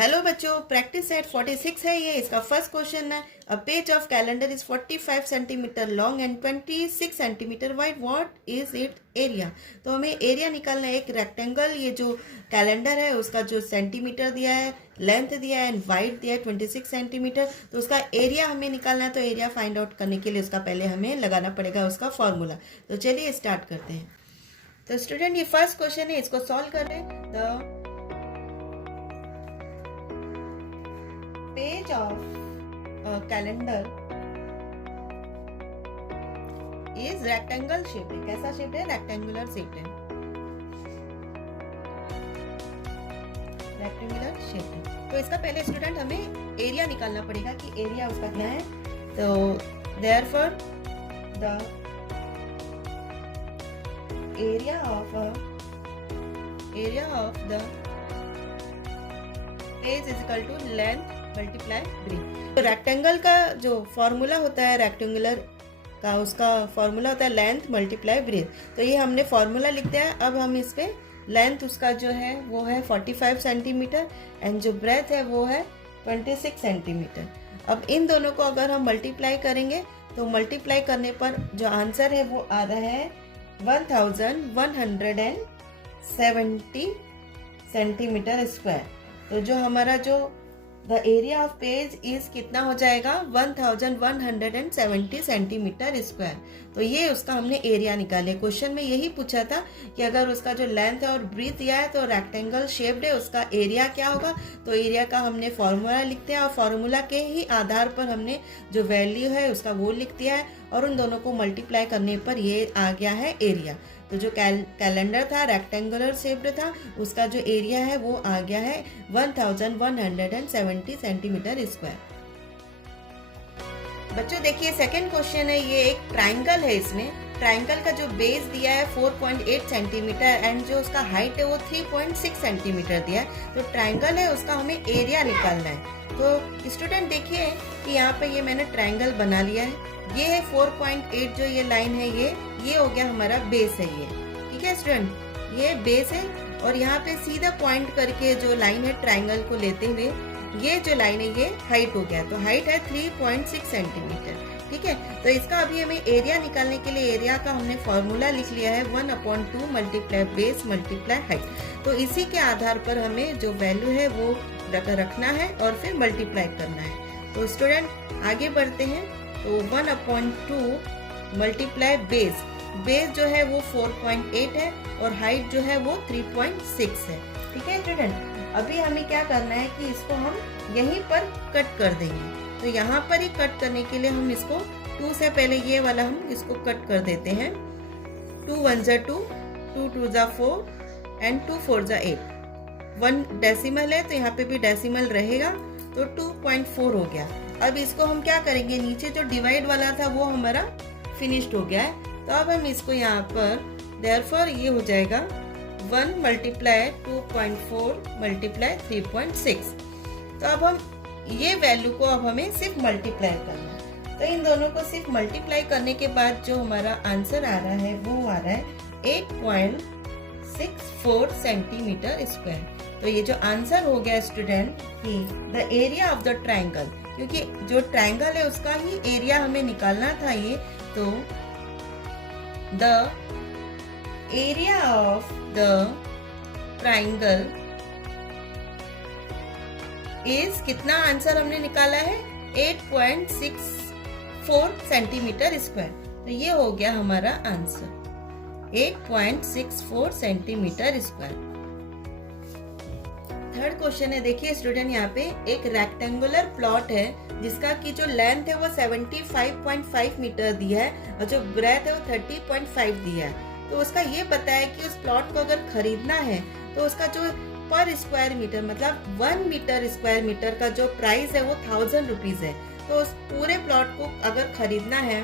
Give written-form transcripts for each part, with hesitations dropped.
Hello बच्चों, practice set 46 है ये। इसका फर्स्ट क्वेश्चन है, a page of calendar is 45 centimetre long and 26 centimetre wide, what is it area. तो हमें एरिया निकालना है। एक रेक्टेंगल, ये जो कैलेंडर है उसका जो सेंटीमीटर दिया है, लेंथ दिया है एंड वाइड दिया है 26 सेंटीमीटर, तो उसका एरिया हमें निकालना है। तो एरिया फाइंड आउट करने के लिए उसका पहले हमें लगाना पड़ेगा उसका फॉर्मूला। तो चलिए स्टार्ट करते हैं। तो स्टूडेंट, ये फर्स्ट क्वेश्चन है, इसको सॉल्व कर रहे हैं। The page of calendar is rectangle shape है। कैसा शेप है? रेक्टेंगुलर शेप है। रेक्टेंगुलर शेप है। तो इसका पहले स्टूडेंट हमें एरिया निकालना पड़ेगा कि एरिया उसका कितना है। तो therefore the area of the page is equal to length multiply breadth. तो रेक्टेंगल का जो फॉर्मूला होता है, रेक्टेंगुलर का उसका फॉर्मूला होता है लेंथ मल्टीप्लाई ब्रेथ। तो ये हमने फॉर्मूला लिख दिया है। अब हम इस पे लेंथ उसका जो है वो है 45 सेंटीमीटर एंड जो ब्रेथ है वो है 26 सेंटीमीटर। अब इन दोनों को अगर हम मल्टीप्लाई करेंगे तो मल्टीप्लाई करने पर जो आंसर है वो आ रहा है 1170 सेंटीमीटर स्क्वायर। तो जो हमारा जो the area of page is कितना हो जाएगा? 1170 सेंटीमीटर स्क्वायर। तो ये उसका हमने एरिया निकाले। क्वेश्चन में यही पूछा था कि अगर उसका जो लेंथ है और ब्रीथ दिया है तो रेक्टेंगल शेप्ड है, उसका एरिया क्या होगा। तो एरिया का हमने फॉर्मूला लिखते हैं और फॉर्मूला के ही आधार पर हमने जो वैल्यू है उसका वो लिख दिया है और उन दोनों को मल्टीप्लाई करने पर ये आ गया है एरिया। तो जो कैलेंडर था रेक्टेंगुलर शेप्ड था, उसका जो एरिया है वो आ गया है 1170 सेंटीमीटर स्क्वायर। बच्चों देखिए, सेकंड क्वेश्चन है, ये एक ट्राइंगल है। इसमें ट्राइंगल का जो बेस दिया है 4.8 सेंटीमीटर एंड जो उसका हाइट है वो 3.6 सेंटीमीटर दिया है। तो ट्राइंगल है, उसका हमें एरिया निकालना है। तो स्टूडेंट देखिए कि यहाँ पे ये मैंने ट्राइंगल बना लिया है। ये है 4.8, जो ये लाइन है ये हो गया हमारा बेस है ये। ठीक है स्टूडेंट, ये बेस है और यहाँ पे सीधा पॉइंट करके जो लाइन है ट्राइंगल को लेते हुए ये जो लाइन है ये हाइट हो गया। तो हाइट है 3.6 सेंटीमीटर। ठीक है, तो इसका अभी हमें एरिया निकालने के लिए एरिया का हमने फॉर्मूला लिख लिया है 1/2 मल्टीप्लाई बेस मल्टीप्लाई हाइट। तो इसी के आधार पर हमें जो वैल्यू है वो रखना है और फिर मल्टीप्लाई करना है। तो स्टूडेंट आगे बढ़ते हैं। तो 1/2 मल्टीप्लाई बेस, बेस जो है वो 4.8 है और हाइट जो है वो 3.6 है। ठीक है स्टूडेंट, अभी हमें क्या करना है कि इसको हम यहीं पर कट कर देंगे। तो यहाँ पर ही कट करने के लिए हम इसको 2 से पहले ये वाला हम इसको कट कर देते हैं। 2 1 जा 2, 2 2 जा 4 एंड 2 4 जा 8। 1 डेसिमल है तो यहाँ पे भी डेसिमल रहेगा, तो 2.4 हो गया। अब इसको हम क्या करेंगे, नीचे जो डिवाइड वाला था वो हमारा फिनिश्ड हो गया है। तो अब हम इसको यहाँ पर देयरफॉर ये हो जाएगा 1 मल्टीप्लाई 2.4 मल्टीप्लाई 3.6। तो अब हम ये वैल्यू को अब हमें सिर्फ मल्टीप्लाई करना है। तो इन दोनों को सिर्फ मल्टीप्लाई करने के बाद जो हमारा आंसर आ रहा है वो आ रहा है 8.64 सेंटीमीटर स्क्वायर। तो ये जो आंसर हो गया स्टूडेंट कि the area of the triangle, क्योंकि जो ट्राइंगल है उसका ही एरिया हमें निकालना था ये। तो the area of the triangle is कितना आंसर हमने निकाला है 8.64 सेंटीमीटर स्क्वायर। तो ये हो गया हमारा answer 8.64 centimetre square. Third question है, देखिए स्टूडेंट यहाँ पे एक रेक्टेंगुलर प्लॉट है जिसका की जो लेंथ है वो 75.5 मीटर दिया है और जो ब्रेथ है वो 30.5 दिया है। तो उसका ये पता है कि उस प्लॉट को अगर खरीदना है तो उसका जो पर स्क्वायर मीटर मतलब 1 मीटर स्क्वायर मीटर का जो प्राइस है वो 1000 रुपीज है। तो उस पूरे प्लॉट को अगर खरीदना है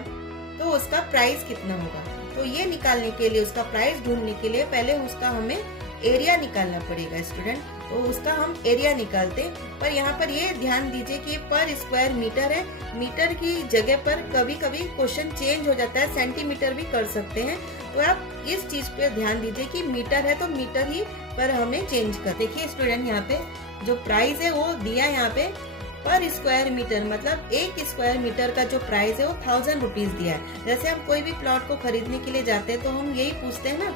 तो उसका प्राइस कितना होगा। तो ये निकालने के लिए, उसका प्राइस ढूंढने के लिए पहले उसका हमें एरिया निकालना पड़ेगा स्टूडेंट। तो उसका हम एरिया निकालते, पर यहाँ पर ये ध्यान दीजिए कि पर स्क्वायर मीटर है। मीटर की जगह पर कभी कभी क्वेश्चन चेंज हो जाता है, सेंटीमीटर भी कर सकते हैं। तो आप इस चीज पे ध्यान दीजिए कि मीटर है तो मीटर ही पर हमें चेंज कर। देखिए स्टूडेंट यहाँ पे जो प्राइस है वो दिया है यहाँ पे पर स्क्वायर मीटर, मतलब 1 स्क्वायर मीटर का जो प्राइस है वो 1000 रुपीज दिया है। जैसे हम कोई भी प्लॉट को खरीदने के लिए जाते हैं तो हम यही पूछते हैं ना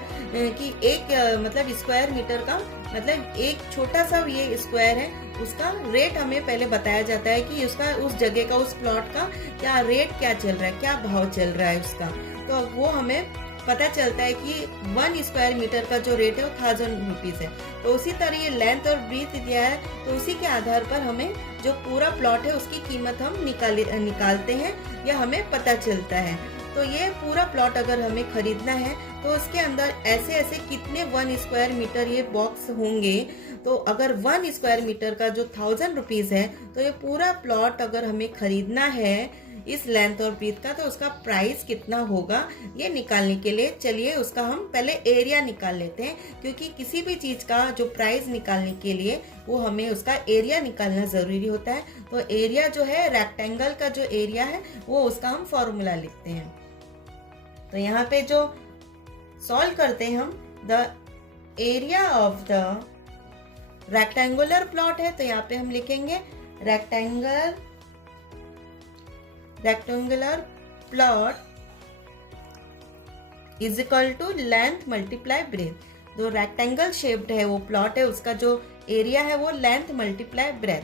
कि एक मतलब स्क्वायर मीटर का मतलब एक छोटा सा ये स्क्वायर है उसका रेट हमें पहले बताया जाता है कि उसका उस जगह का उस प्लॉट का क्या रेट क्या चल रहा है, क्या भाव चल रहा है उसका, तो वो हमें पता चलता है कि 1 स्क्वायर मीटर का जो रेट है वो 1000 रुपीज है। तो उसी तरह ये लेंथ और ब्रीथ दिया है, तो उसी के आधार पर हमें जो पूरा प्लॉट है उसकी कीमत हम निकालते हैं या हमें पता चलता है। तो ये पूरा प्लॉट अगर हमें खरीदना है तो उसके अंदर ऐसे ऐसे कितने 1 स्क्वायर मीटर ये बॉक्स होंगे। तो अगर 1 स्क्वायर मीटर का जो 1000 रुपीज है तो ये पूरा प्लॉट अगर हमें खरीदना है इस लेंथ और ब्रीथ का तो उसका प्राइस कितना होगा ये निकालने के लिए चलिए उसका हम पहले एरिया निकाल लेते हैं, क्योंकि किसी भी चीज का जो प्राइस निकालने के लिए वो हमें उसका एरिया निकालना जरूरी होता है। तो एरिया जो है रेक्टेंगल का जो एरिया है वो उसका हम फॉर्मूला लिखते हैं। तो यहाँ पे जो सॉल्व करते हैं हम the area of the rectangular plot है तो यहाँ पे हम लिखेंगे rectangular plot is equal to length multiply breadth. जो रेक्टेंगल शेप्ड है वो प्लॉट है उसका जो एरिया है वो लेंथ मल्टीप्लाई ब्रेथ।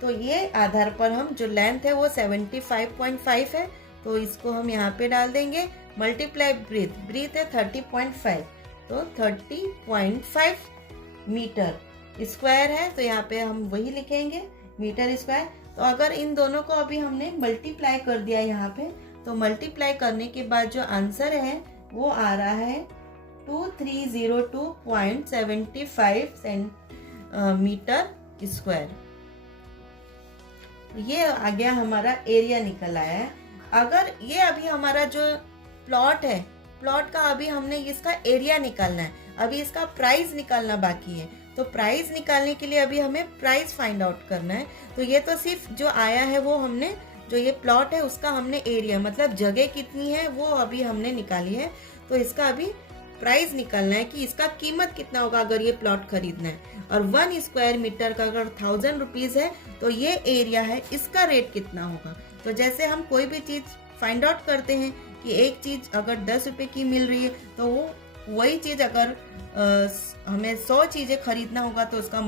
तो ये आधार पर हम जो लेंथ है वो 75.5 है तो इसको हम यहाँ पे डाल देंगे, मल्टीप्लाई ब्रीथ है 30.5 तो 30.5 मीटर स्क्वायर है तो यहाँ पे हम वही लिखेंगे मीटर स्क्वायर। तो अगर इन दोनों को अभी हमने मल्टीप्लाई कर दिया यहाँ पे तो मल्टीप्लाई करने के बाद जो आंसर है वो आ रहा है 2302.75 मीटर स्क्वायर। ये आ गया हमारा एरिया निकल आया है। अगर ये अभी हमारा जो प्लॉट है प्लॉट का अभी हमने इसका एरिया निकालना है, अभी इसका प्राइस निकालना बाकी है। तो प्राइस निकालने के लिए अभी हमें प्राइस फाइंड आउट करना है। तो ये तो सिर्फ जो आया है वो हमने जो ये प्लॉट है उसका हमने एरिया मतलब जगह कितनी है वो अभी हमने निकाली है। तो इसका अभी प्राइस निकालना है कि इसका कीमत कितना होगा अगर ये प्लॉट खरीदना है। और 1 स्क्वायर मीटर का अगर 1000 रुपीज है तो ये एरिया है इसका रेट कितना होगा। तो जैसे हम कोई भी चीज फाइंड आउट करते हैं कि एक चीज अगर 10 रुपए की मिल रही है तो वो वही चीज अगर हमें 100 चीजें खरीदना होगा तो उसका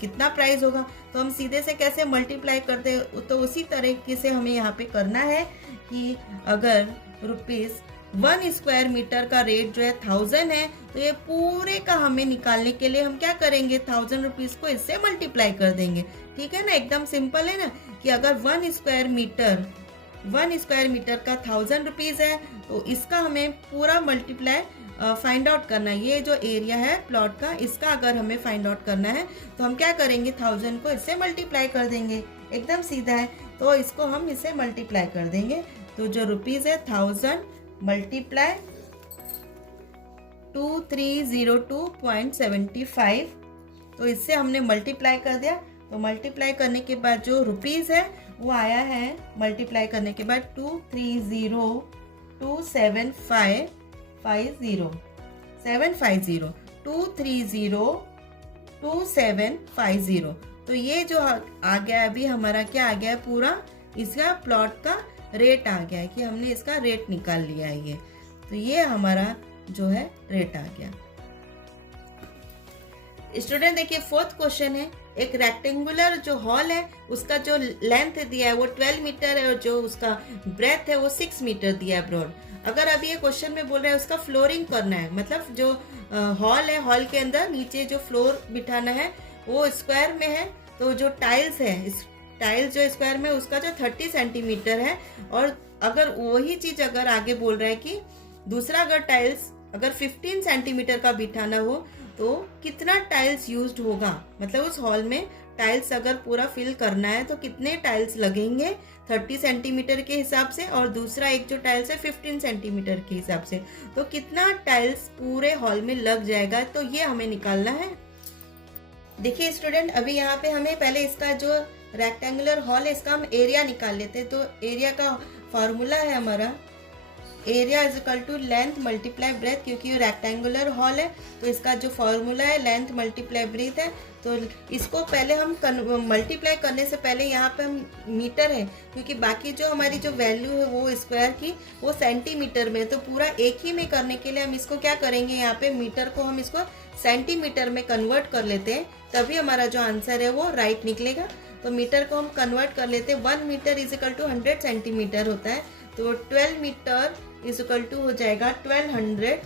कितना प्राइस होगा। तो हम सीधे से कैसे मल्टीप्लाई करते हैं तो उसी तरीके से हमें यहाँ पे करना है कि अगर ₹1 स्क्वायर मीटर का रेट जो है 1000 है तो ये पूरे का हमें निकालने के लिए हम क्या करेंगे 1000 रुपीज को इससे मल्टीप्लाई कर देंगे। ठीक है ना, एकदम सिंपल है ना कि अगर 1 स्क्वायर मीटर का 1000 रुपीज है तो इसका हमें पूरा मल्टीप्लाई फाइंड आउट करना है। ये जो एरिया है प्लॉट का इसका अगर हमें फाइंड आउट करना है तो हम क्या करेंगे 1000 को इससे मल्टीप्लाई कर देंगे, एकदम सीधा है। तो इसको हम इससे मल्टीप्लाई कर देंगे तो जो रुपीज है 1000 मल्टीप्लाई 2302.75 तो इससे हमने मल्टीप्लाई कर दिया। तो मल्टीप्लाई करने के बाद जो रुपीज है वो आया है मल्टीप्लाई करने के बाद 2302750 तो ये जो आ गया अभी हमारा क्या आ गया पूरा इसका प्लॉट का रेट आ गया है कि हमने इसका रेट निकाल लिया है ये। तो ये हमारा जो है रेट आ गया। स्टूडेंट देखिए 4th क्वेश्चन है, एक रेक्टेंगुलर जो हॉल है उसका जो लेंथ दिया है वो 12 मीटर है और जो उसका ब्रेथ है वो 6 मीटर दिया है ब्रॉड। अगर अभी ये क्वेश्चन में बोल रहा है उसका फ्लोरिंग करना है, मतलब जो हॉल है हॉल के अंदर नीचे जो फ्लोर बिठाना है वो स्क्वायर में है। तो जो टाइल्स है टाइल्स जो स्क्वायर में उसका जो 30 सेंटीमीटर है। और अगर वही चीज अगर आगे बोल रहा है कि दूसरा अगर टाइल्स अगर 15 सेंटीमीटर का बिठाना हो तो कितना टाइल्स यूज्ड होगा, मतलब उस हॉल में टाइल्स अगर पूरा फिल करना है तो कितने टाइल्स लगेंगे 30 सेंटीमीटर के हिसाब से और दूसरा एक जो टाइल्स है 15 सेंटीमीटर के हिसाब से, तो कितना टाइल्स पूरे हॉल में लग जाएगा। तो ये हमें निकालना है। देखिए स्टूडेंट अभी यहाँ पे हमें पहले इसका जो रेक्टेंगुलर हॉल है इसका हम एरिया निकाल लेते हैं। तो एरिया का फॉर्मूला है हमारा area is equal to length multiply breadth, क्योंकि ये रेक्टेंगुलर हॉल है तो इसका जो फॉर्मूला है लेंथ मल्टीप्लाई ब्रेथ है। तो इसको पहले हम मल्टीप्लाई करने से पहले यहाँ पे हम मीटर है, क्योंकि बाकी जो हमारी जो वैल्यू है वो स्क्वायर की वो सेंटीमीटर में, तो पूरा एक ही में करने के लिए हम इसको क्या करेंगे, यहाँ पे मीटर को हम इसको सेंटीमीटर में कन्वर्ट कर लेते हैं, तभी हमारा जो आंसर है वो राइट निकलेगा। तो मीटर को हम कन्वर्ट कर लेते हैं। 1 metre is equal to 100 centimetre होता है, तो 12 मीटर इज इक्वल टू हो जाएगा 1200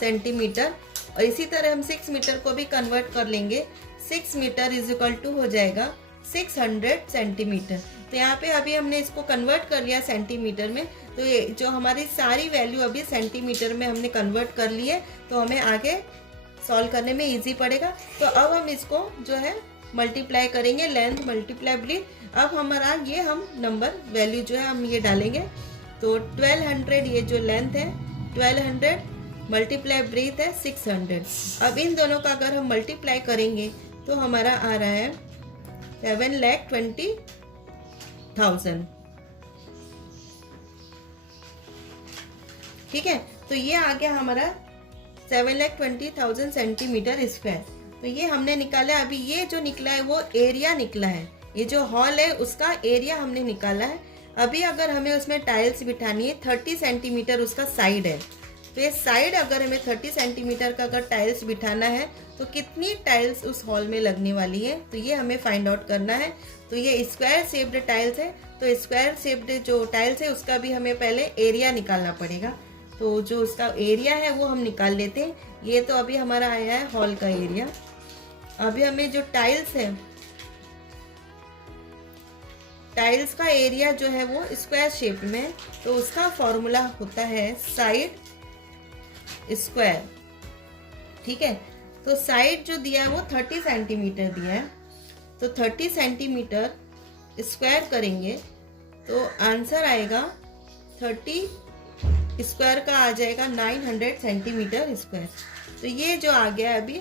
सेंटीमीटर। और इसी तरह हम 6 मीटर को भी कन्वर्ट कर लेंगे। 6 मीटर इज इक्वल टू हो जाएगा 600 सेंटीमीटर। तो यहाँ पे अभी हमने इसको कन्वर्ट कर लिया सेंटीमीटर में, तो ये जो हमारी सारी वैल्यू अभी सेंटीमीटर में हमने कन्वर्ट कर ली है, तो हमें आगे सॉल्व करने में इजी पड़ेगा। तो अब हम इसको जो है मल्टीप्लाई करेंगे, लेंथ मल्टीप्लाई ब्रेथ। अब हमारा ये हम नंबर वैल्यू जो है हम ये डालेंगे, तो 1200 ये जो लेंथ है 1200 मल्टीप्लाई ब्रेथ है 600। अब इन दोनों का अगर हम मल्टीप्लाई करेंगे तो हमारा आ रहा है 7,20,000। ठीक है, तो ये आ गया हमारा 7,20,000 सेंटीमीटर स्क्वायर। तो ये हमने निकाला। अभी ये जो निकला है वो एरिया निकला है, ये जो हॉल है उसका एरिया हमने निकाला है। अभी अगर हमें उसमें टाइल्स बिठानी है, 30 सेंटीमीटर उसका साइड है, तो ये साइड अगर हमें 30 सेंटीमीटर का अगर टाइल्स बिठाना है तो कितनी टाइल्स उस हॉल में लगने वाली है, तो ये हमें फाइंड आउट करना है। तो ये स्क्वायर शेप्ड टाइल्स है, तो स्क्वायर शेप्ड जो टाइल्स है उसका भी हमें पहले एरिया निकालना पड़ेगा। तो जो उसका एरिया है वो हम निकाल लेते हैं। ये तो अभी हमारा आया है हॉल का एरिया। अभी हमें जो टाइल्स है, टाइल्स का एरिया जो है वो स्क्वायर शेप में, तो उसका फॉर्मूला होता है साइड स्क्वायर। ठीक है, तो साइड जो दिया है वो 30 सेंटीमीटर दिया है, तो 30 सेंटीमीटर स्क्वायर करेंगे तो आंसर आएगा 30 स्क्वायर का आ जाएगा 900 सेंटीमीटर स्क्वायर। तो ये जो आ गया अभी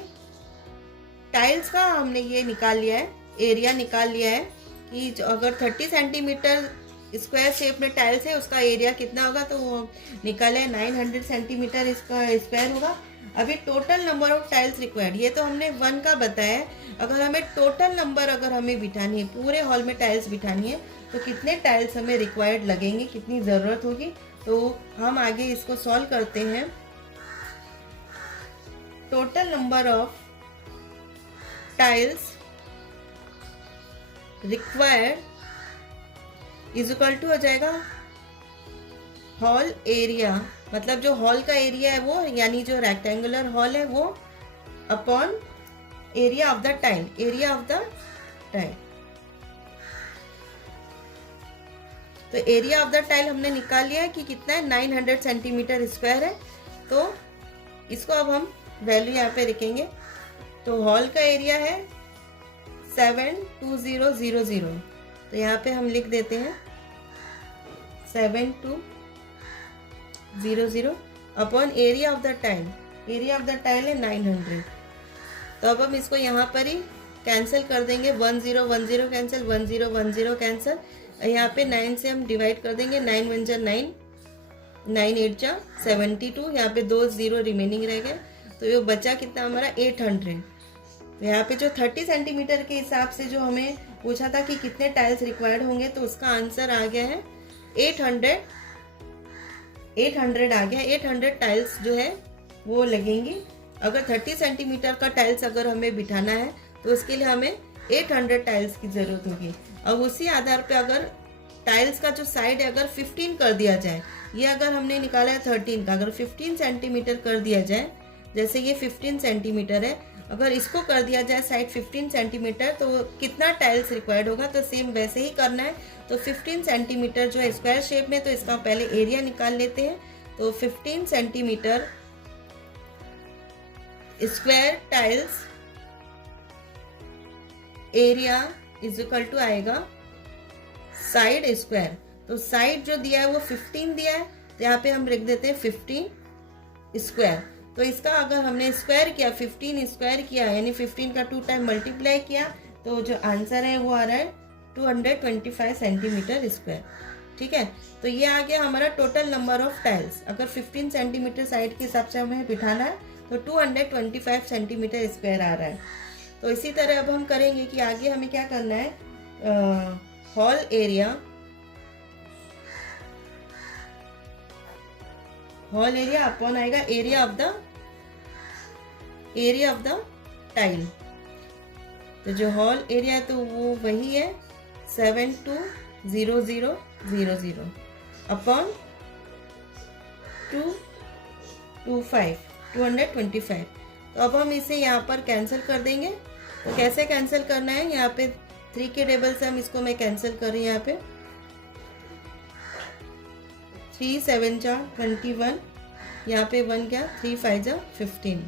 टाइल्स का हमने ये निकाल लिया है, एरिया निकाल लिया है कि जो अगर 30 सेंटीमीटर स्क्वायर शेप में टाइल्स है उसका एरिया कितना होगा, तो वो निकाले 900 सेंटीमीटर इसका स्क्वायर होगा। अभी total number of tiles required, ये तो हमने 1 का बताया है। अगर हमें टोटल नंबर अगर हमें बिठानी है, पूरे हॉल में टाइल्स बिठानी है, तो कितने टाइल्स हमें रिक्वायर्ड लगेंगे, कितनी ज़रूरत होगी, तो हम आगे इसको सॉल्व करते हैं। Total number of tiles required is equal to हो जाएगा हॉल एरिया, मतलब जो हॉल का एरिया है वो, यानी जो रेक्टेंगुलर हॉल है वो, upon area of the tile, area of the tile. तो एरिया ऑफ द टाइल हमने निकाल लिया है कि कितना है, 900 सेंटीमीटर स्क्वायर है। तो इसको अब हम वैल्यू यहाँ पे लिखेंगे। तो हॉल का एरिया है 72000, तो यहाँ पे हम लिख देते हैं 7200 upon area of the tile, area of the tile है 900। तो अब हम इसको यहाँ पर ही कैंसिल कर देंगे, 1010 कैंसिल, 1010 कैंसिल। यहाँ पे 9 से हम डिवाइड कर देंगे, 9 1 जा 9, 9 8 जा 72, यहाँ पे 2 0 रिमेनिंग रह गए, तो ये बचा कितना हमारा 800। तो यहाँ पे जो 30 सेंटीमीटर के हिसाब से जो हमें पूछा था कि कितने टाइल्स रिक्वायर्ड होंगे, तो उसका आंसर आ गया है 800 आ गया। 800 टाइल्स जो है वो लगेंगी। अगर 30 सेंटीमीटर का टाइल्स अगर हमें बिठाना है तो उसके लिए हमें 800 टाइल्स की ज़रूरत होगी। अब उसी आधार पे अगर टाइल्स का जो साइड है अगर 15 कर दिया जाए, ये अगर हमने निकाला है 13 का, अगर 15 सेंटीमीटर कर दिया जाए, जैसे ये 15 सेंटीमीटर है, अगर इसको कर दिया जाए साइड 15 सेंटीमीटर, तो कितना टाइल्स रिक्वायर्ड होगा, तो सेम वैसे ही करना है। तो 15 सेंटीमीटर जो है स्क्वायर शेप में, तो इसका पहले एरिया निकाल लेते हैं। तो 15 centimetre square tiles area is equal to आएगा साइड स्क्वायर। तो साइड जो दिया है वो 15 दिया है, तो यहाँ पे हम लिख देते हैं 15 स्क्वायर। तो इसका अगर हमने स्क्वायर किया, 15 स्क्वायर किया, यानी 15 का 2 टाइम मल्टीप्लाई किया, तो जो आंसर है वो आ रहा है 225 सेंटीमीटर स्क्वायर। ठीक है। तो ये आ गया हमारा टोटल नंबर ऑफ टाइल्स। अगर 15 सेंटीमीटर साइड के हिसाब से हमें बिठाना है तो 225 सेंटीमीटर स्क्वायर आ रहा है। तो इसी तरह अब हम करेंगे कि आगे हमें क्या करना है, हॉल एरिया अपॉन आएगा एरिया ऑफ द टाइल। तो जो हॉल एरिया है तो वो वही है 720000 अपॉन 225। तो अब हम इसे यहाँ पर कैंसिल कर देंगे। तो कैसे कैंसिल करना है, यहाँ पे 3 के टेबल से हम इसको मैं कैंसिल कर रही हूँ। यहाँ पे 3 7 जा 21, यहाँ पे 1 क्या 3 5 जा 15,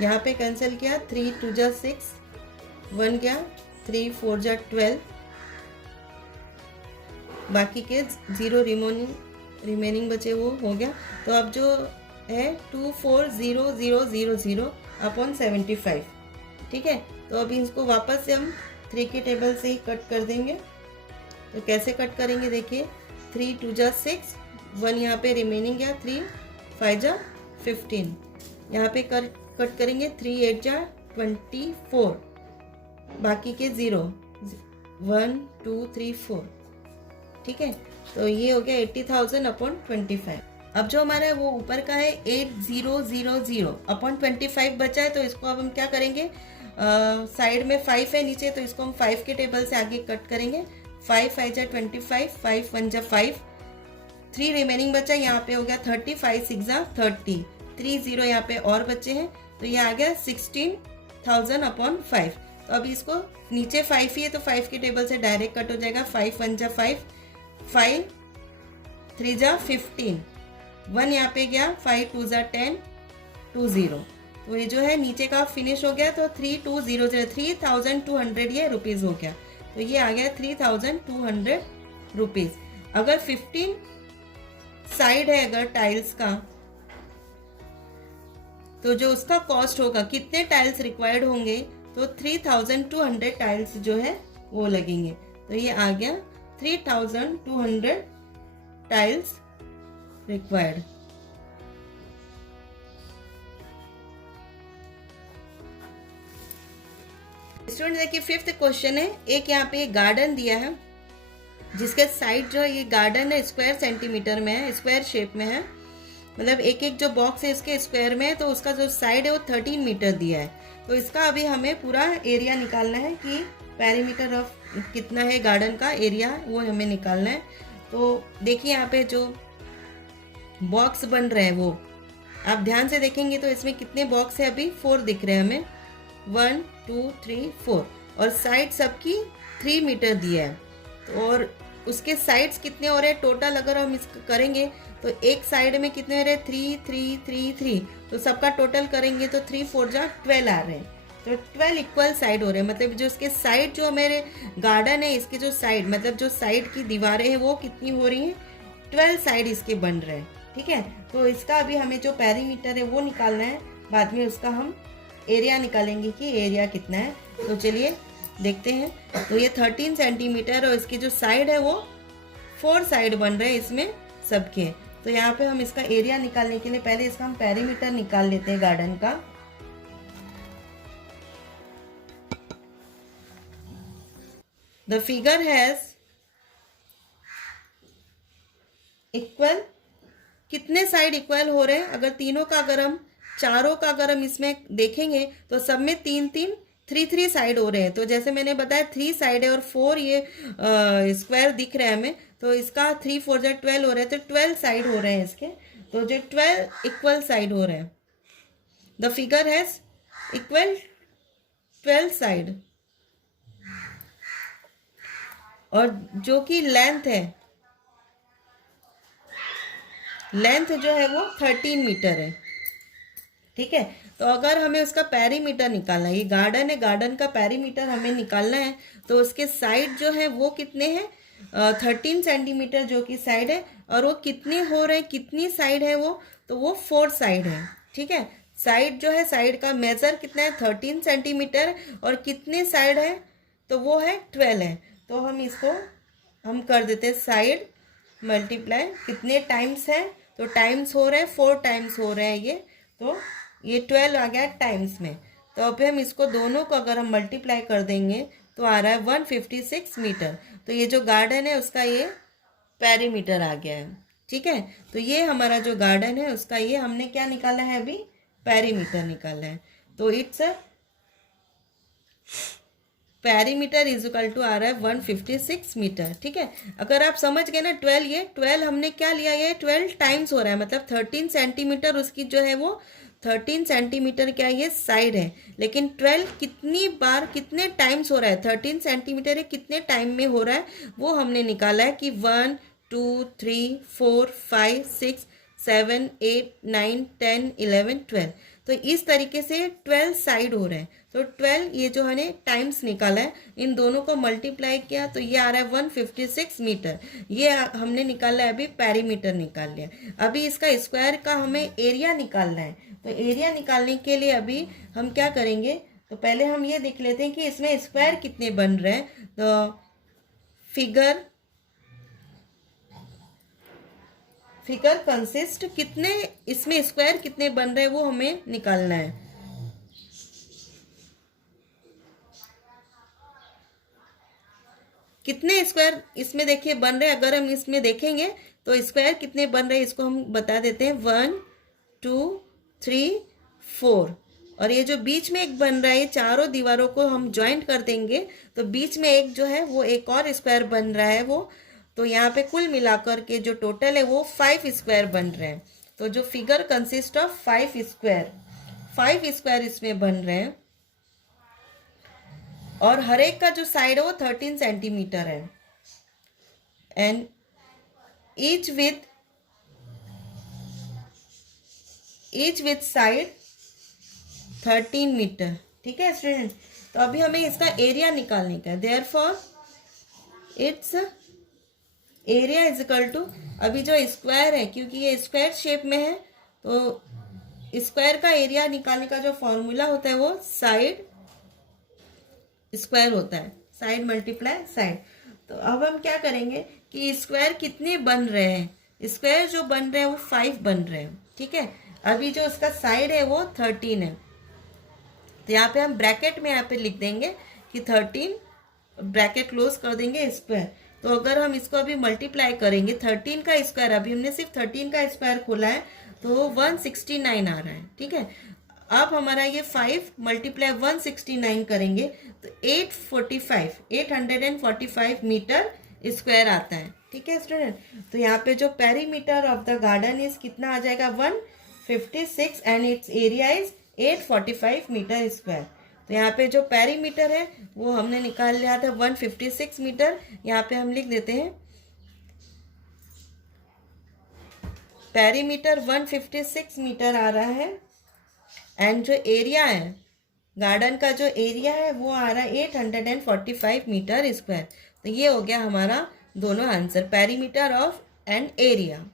यहाँ पे कैंसिल किया 3 2 जा 6, 1 क्या 3 4 जा 12, बाकी के 0 रिमेनिंग बचे वो हो गया। तो अब जो है 24000 अपॉन 75, ठीक है। तो अभी इसको वापस से हम 3 के टेबल से ही कट कर देंगे। तो कैसे कट करेंगे देखिए, 3 2 जा 6, 1 यहाँ पे रिमेनिंग गया, 3 5 जा 15, यहाँ पे कट करेंगे 3 8 जा 24, बाकी के 0 1 2 3 4, ठीक है। तो ये हो गया 80,000 अपॉन 25। अब जो हमारा है वो ऊपर का है 8000 अपॉन 25 बचा है। तो इसको अब हम क्या करेंगे, साइड में 5 है नीचे, तो इसको हम 5 के टेबल से आगे कट करेंगे। 5 5 जा 25, 5 1 जा 5, 3 रिमेनिंग बचा, यहाँ पे हो गया 30, 5 6 जा 30, 3 0 यहाँ पे और बचे हैं। तो ये आ गया 16,000 अपॉन 5। तो अभी इसको नीचे 5 ही है तो 5 के टेबल से डायरेक्ट कट हो जाएगा। 5 1 जा 5, 5 3 जा 15, 1 यहाँ पे गया, 5 2 जा 10, 2 0। तो ये जो है नीचे का फिनिश हो गया। तो 3200 3200 ये रुपीज़ हो गया। तो ये आ गया 3200 रुपीज़। अगर 15 साइड है अगर टाइल्स का, तो जो उसका कॉस्ट होगा, कितने टाइल्स रिक्वायर्ड होंगे, तो 3200 टाइल्स जो है वो लगेंगे। तो ये आ गया 3200 टाइल्स रिक्वायर्ड। स्टूडेंट देखिए 5th क्वेश्चन है। एक यहाँ पे गार्डन दिया है जिसके साइड जो है ये गार्डन है स्क्वायर सेंटीमीटर में है, स्क्वायर शेप में है, मतलब एक एक जो बॉक्स है इसके स्क्वायर में है। तो उसका जो साइड है वो 13 मीटर दिया है। तो इसका अभी हमें पूरा एरिया निकालना है कि पेरीमीटर ऑफ कितना है गार्डन का एरिया, वो हमें निकालना है। तो देखिए यहाँ पे जो बॉक्स बन रहे हैं वो आप ध्यान से देखेंगे तो इसमें कितने बॉक्स है, अभी 4 दिख रहे हैं हमें, 1 2 3 4, और साइड सबकी 3 मीटर दिया है। तो और उसके साइड्स कितने हो रहे हैं टोटल, अगर हम इसको करेंगे तो एक साइड में कितने हो रहे हैं 3 3 3 3, तो सबका टोटल करेंगे तो 3 4 जा 12 आ रहे हैं। तो 12 इक्वल साइड हो रहे हैं, मतलब जो इसके साइड जो मेरे गार्डन है इसके जो साइड मतलब जो साइड की दीवारें हैं वो कितनी हो रही हैं, 12 साइड इसके बन रहे हैं, ठीक है। तो इसका अभी हमें जो पेरीमीटर है वो निकालना है, बाद में उसका हम एरिया निकालेंगे कि एरिया कितना है। तो चलिए देखते हैं। तो ये 13 सेंटीमीटर और इसकी जो साइड है वो 4 साइड बन रहे हैं इसमें सबके। तो यहाँ पे हम इसका एरिया निकालने के लिए पहले इसका हम पेरीमीटर निकाल लेते हैं गार्डन का। द फिगर हैज इक्वल, कितने साइड इक्वल हो रहे हैं, अगर तीनों का अगर हम चारों का अगर हम इसमें देखेंगे तो सब में 3 3 3 3 साइड हो रहे हैं। तो जैसे मैंने बताया 3 साइड है और 4 ये स्क्वायर दिख रहा है हमें, तो इसका 3 4 जा 12 हो रहे हैं, तो 12 साइड हो रहे हैं इसके। तो जो 12 इक्वल साइड हो रहे हैं, the figure has equal 12 side, और जो कि लेंथ है, लेंथ जो है वो 13 मीटर है, ठीक है। तो अगर हमें उसका पेरीमीटर निकालना है, ये गार्डन है, गार्डन का पेरीमीटर हमें निकालना है, तो उसके साइड जो है वो कितने हैं, 13 सेंटीमीटर जो कि साइड है, और वो कितने हो रहे हैं, कितनी साइड है वो, तो वो 4 साइड है, ठीक है। साइड जो है, साइड का मेजर कितना है 13 सेंटीमीटर, और कितने साइड है, तो वो है 12 है। तो हम इसको हम कर देते हैं साइड मल्टीप्लाई, कितने टाइम्स है, तो टाइम्स हो रहे हैं 4 टाइम्स हो रहे हैं ये, तो ये 12 आ गया टाइम्स में। तो अभी हम इसको दोनों को अगर हम मल्टीप्लाई कर देंगे तो आ रहा है 156 मीटर। तो ये जो गार्डन है उसका ये पेरीमीटर आ गया है। ठीक है, तो ये हमारा जो गार्डन है उसका ये हमने क्या निकाला है, अभी पेरीमीटर निकाला है। तो it's perimeter is equal to आ रहा है 156 मीटर। ठीक है, अगर आप समझ गए ना 12, ये 12 हमने क्या लिया, ये 12 टाइम्स हो रहा है, मतलब 13 सेंटीमीटर उसकी जो है वो 13 सेंटीमीटर क्या ये साइड है, लेकिन 12 कितनी बार कितने टाइम्स हो रहा है, 13 सेंटीमीटर है कितने टाइम में हो रहा है वो हमने निकाला है कि 1 2 3 4 5 6 7 8 9 10 11 12। तो इस तरीके से 12 साइड हो रहे हैं। तो 12 ये जो हमने टाइम्स निकाला है, इन दोनों को मल्टीप्लाई किया तो ये आ रहा है 156 मीटर। ये हमने निकाला है, अभी पेरीमीटर निकाल लिया। अभी इसका स्क्वायर का हमें एरिया निकालना है। तो एरिया निकालने के लिए अभी हम क्या करेंगे, तो पहले हम ये देख लेते हैं कि इसमें स्क्वायर कितने बन रहे हैं। तो फिगर कंसिस्ट कितने, इसमें स्क्वायर कितने बन रहे हैं वो हमें निकालना है। कितने स्क्वायर इसमें देखिए बन रहे हैं, अगर हम इसमें देखेंगे तो स्क्वायर कितने बन रहे हैं इसको हम बता देते हैं, 1 2 3 4। और ये जो बीच में एक बन रहा है, ये चारों दीवारों को हम ज्वाइंट कर देंगे तो बीच में एक जो है वो एक और स्क्वायर बन रहा है वो। तो यहाँ पे कुल मिलाकर के जो टोटल है वो 5 स्क्वायर बन रहे हैं। तो जो figure consist of 5 square, 5 square इसमें बन रहे हैं। और हर एक का जो साइड है वो 13 सेंटीमीटर है, and each with side 13 metre. ठीक है स्टूडेंट, तो अभी हमें इसका एरिया निकालने का है। Therefore its area is equal to, अभी जो स्क्वायर है क्योंकि ये स्क्वायर शेप में है तो स्क्वायर का एरिया निकालने का जो फॉर्मूला होता है वो साइड स्क्वायर होता है, साइड मल्टीप्लाई साइड। तो अब हम क्या करेंगे कि स्क्वायर कितने बन रहे हैं, स्क्वायर जो बन रहे हैं वो 5 बन रहे हैं। ठीक है, अभी जो उसका साइड है वो 13 है, तो यहाँ पे हम ब्रैकेट में यहाँ पे लिख देंगे कि 13, ब्रैकेट क्लोज कर देंगे स्क्वायर। तो अगर हम इसको अभी मल्टीप्लाई करेंगे 13 का स्क्वायर, अभी हमने सिर्फ 13 का स्क्वायर खोला है तो 169 आ रहा है। ठीक है, अब हमारा ये 5 मल्टीप्लाई 169 करेंगे तो 845 मीटर स्क्वायर आता है। ठीक है स्टूडेंट, तो यहाँ पे जो perimeter of the garden is कितना आ जाएगा 156 and its area is 845 metre square. तो यहाँ पे जो पेरीमीटर है वो हमने निकाल लिया था 156 मीटर। यहाँ पे हम लिख देते हैं पेरीमीटर 156 मीटर आ रहा है, एंड जो एरिया है गार्डन का जो एरिया है वो आ रहा है 845 मीटर स्क्वायर। तो ये हो गया हमारा दोनों answer, perimeter of and area.